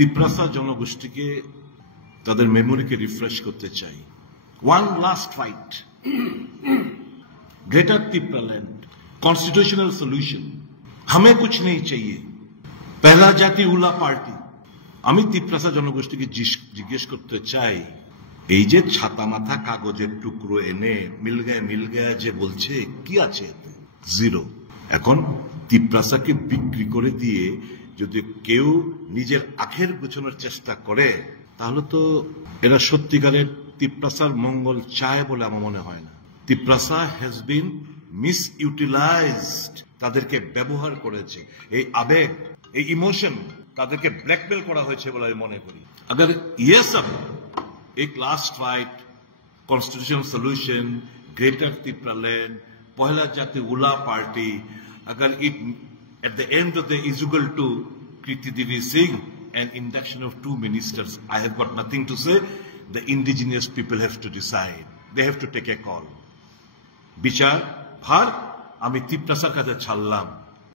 তিপ্রাসা জনগোষ্ঠীকে তাদের মেমোরিকে রিফ্রেশ করতে চাই। One last fight, greater Tipraland, constitutional solution, हमें कुछ नहीं चाहिए, पहला जाति उला पार्टी। আমি তিপ্রাসা জনগোষ্ঠীকে জিজ্ঞেস করতে চাই, এই যে ছাতা মাথা কাগজের টুকরো এনে মিল গায়া যে বলছে, কি আছে এতে? জিরো। এখন তিপ্রাসাকে বিক্রি করে দিয়ে যদি কেউ নিজের আখের গোছানোর চেষ্টা করে, তাহলে তো এরা সত্যিকারের তিপ্রাসার মঙ্গল চায় বলে আমার মনে হয় না। তিপ্রাসা হ্যাজ বিন মিসইউটিলাইজড, তাদেরকে ব্যবহার করেছে। এই আবেগ, এই ইমোশন তাদেরকে ব্ল্যাকমেল করা হয়েছে বলে আমি মনে করি। अगर ये सब एक last fight, constitutional solution, greater Tipraland, पहला जाति उला पार्टी, अगर it at the end of the is equal to Kriti Devi Singh and induction of 2 ministers, I have got nothing to say. The indigenous people have to decide. They have to take a call. বিচার ভার আমি তিপ্রাসার কাছে ছাড়লাম।